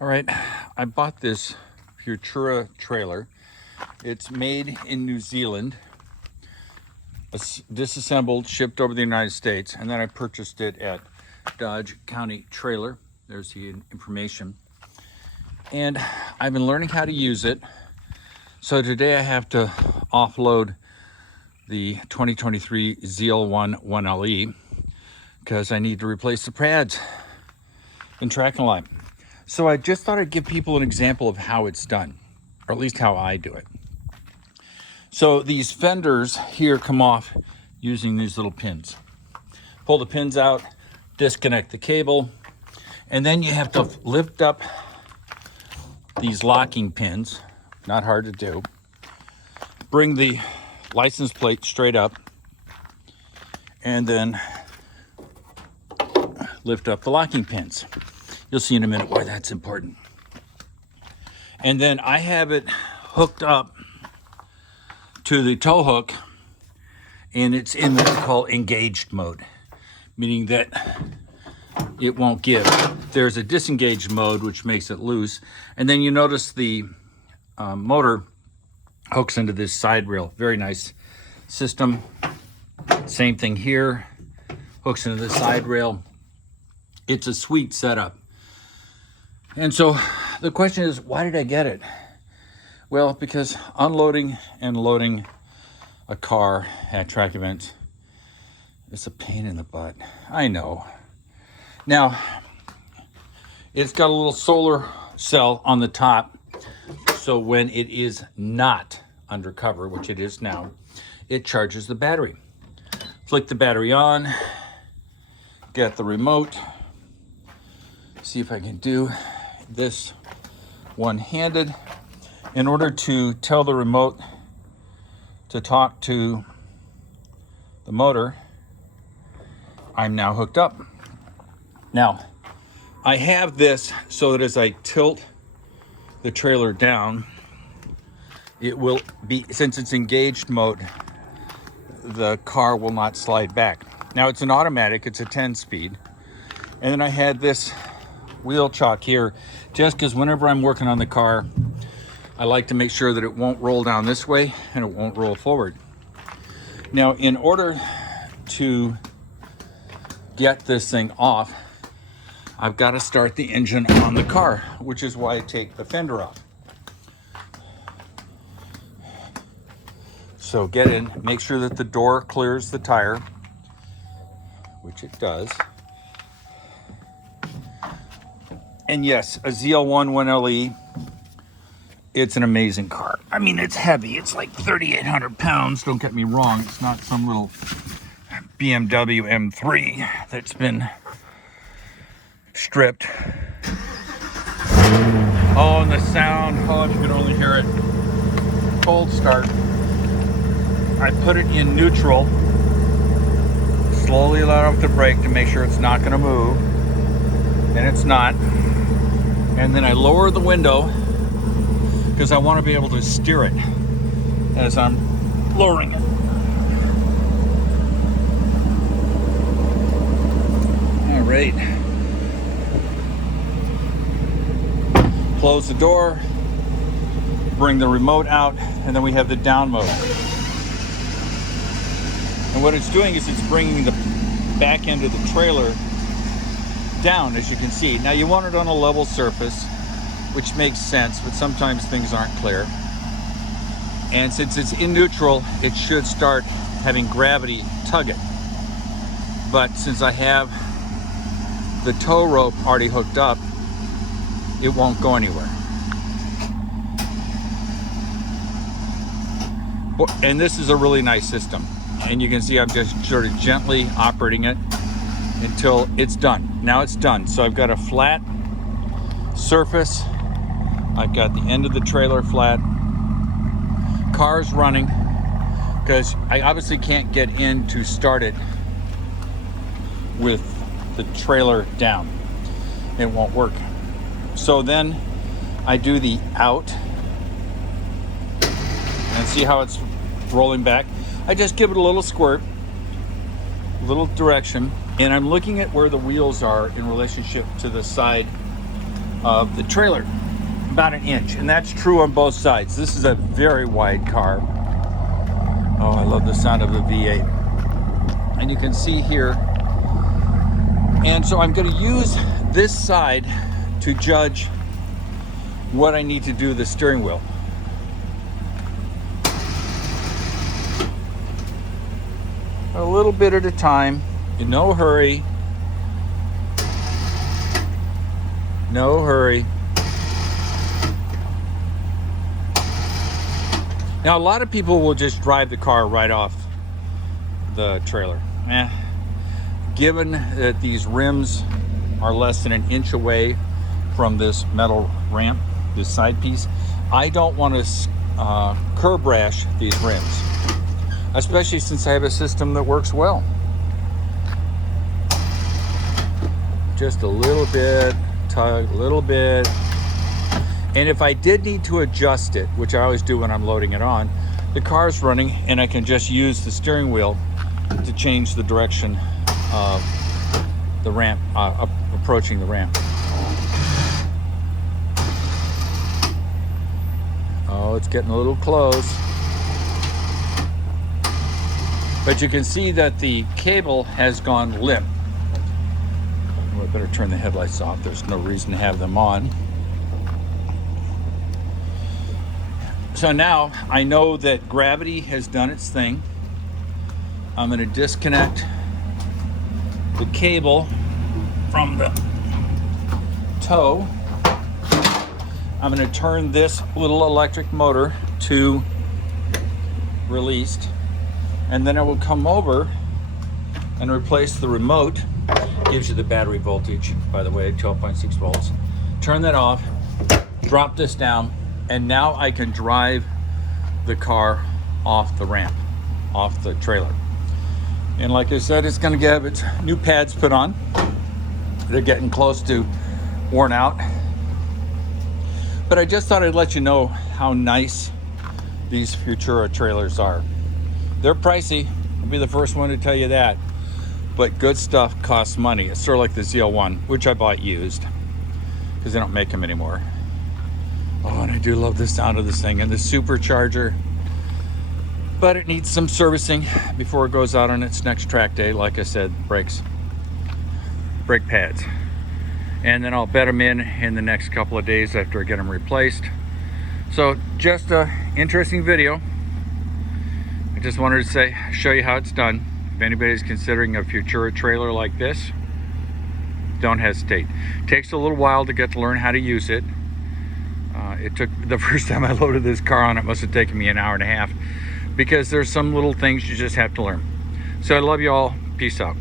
All right, I bought this Futura trailer. It's made in New Zealand, disassembled, shipped over the United States, and then I purchased it at Dodge County Trailer. There's the information. And I've been learning how to use it. So today I have to offload the 2023 ZL1 1LE because I need to replace the pads in tracking line. So I just thought I'd give people an example of how it's done, or at least how I do it. So these fenders here come off using these little pins. Pull the pins out, disconnect the cable, and then you have to lift up these locking pins, not hard to do. Bring the license plate straight up, and then lift up the locking pins. You'll see in a minute why that's important. And then I have it hooked up to the tow hook, and it's in what we call engaged mode, meaning that it won't give. There's a disengaged mode, which makes it loose. And then you notice the motor hooks into this side rail. Very nice system. Same thing here, hooks into the side rail. It's a sweet setup. And so the question is, why did I get it? Well, because unloading and loading a car at track events is a pain in the butt. I know. Now, it's got a little solar cell on the top, so when it is not undercover, which it is now, it charges the battery. Flick the battery on, get the remote, see if I can do this one-handed. In order to tell the remote to talk to the motor, I'm now hooked up. Now, I have this so that as I tilt the trailer down, it will be, since it's engaged mode, the car will not slide back. Now it's an automatic, it's a 10-speed. And then I had this wheel chock here, just because whenever I'm working on the car, I like to make sure that it won't roll down this way and it won't roll forward. Now, in order to get this thing off, I've got to start the engine on the car, which is why I take the fender off. So get in, make sure that the door clears the tire, which it does. And yes, a ZL1 1LE, it's an amazing car. I mean, it's heavy. It's like 3,800 pounds. Don't get me wrong. It's not some little BMW M3 that's been stripped. Oh, and the sound. Oh, if you could only hear it. Cold start. I put it in neutral. Slowly let off the brake to make sure it's not going to move. And it's not. And then I lower the window because I want to be able to steer it as I'm lowering it. All right. Close the door, bring the remote out, and then we have the down mode. And what it's doing is it's bringing the back end of the trailer down, as you can see. Now you want it on a level surface, which makes sense, but sometimes things aren't clear. And since it's in neutral, it should start having gravity tug it. But since I have the tow rope already hooked up, it won't go anywhere. And this is a really nice system. And you can see I'm just sort of gently operating it until it's done. Now it's done. So I've got a flat surface. I've got the end of the trailer flat. Car's running because I obviously can't get in to start it with the trailer down. It won't work. So then I do the out and see how it's rolling back. I just give it a little squirt, a little direction, and I'm looking at where the wheels are in relationship to the side of the trailer, about an inch, and that's true on both sides. This is a very wide car. Oh, I love the sound of a V8. And you can see here, and so I'm going to use this side to judge what I need to do to the steering wheel. A little bit at a time, in no hurry. No hurry. Now, a lot of people will just drive the car right off the trailer. Given that these rims are less than an inch away from this metal ramp, this side piece, I don't want to curb rash these rims, especially since I have a system that works well. Just a little bit, tug, a little bit. And if I did need to adjust it, which I always do when I'm loading it on, the car's running and I can just use the steering wheel to change the direction of the ramp, approaching the ramp. Oh, it's getting a little close. But you can see that the cable has gone limp. Well, I better turn the headlights off. There's no reason to have them on. So now I know that gravity has done its thing. I'm going to disconnect the cable from the toe. I'm going to turn this little electric motor to released, and then I will come over and replace the remote. Gives you the battery voltage, by the way, 12.6 volts. Turn that off, drop this down, and now I can drive the car off the ramp, off the trailer. And like I said, it's going to have its new pads put on. They're getting close to worn out. But I just thought I'd let you know how nice these Futura trailers are. They're pricey. I'll be the first one to tell you that. But good stuff costs money. It's sort of like the ZL1, which I bought used because they don't make them anymore. Oh, and I do love the sound of this thing and the supercharger. But it needs some servicing before it goes out on its next track day. Like I said, brakes, brake pads. And then I'll bed them in the next couple of days after I get them replaced. So just a interesting video. I just wanted to show you how it's done. If anybody's considering a Futura trailer like this, don't hesitate. It takes a little while to get to learn how to use it. It took, the first time I loaded this car on, it must have taken me an hour and a half because there's some little things you just have to learn. So I love you all. Peace out.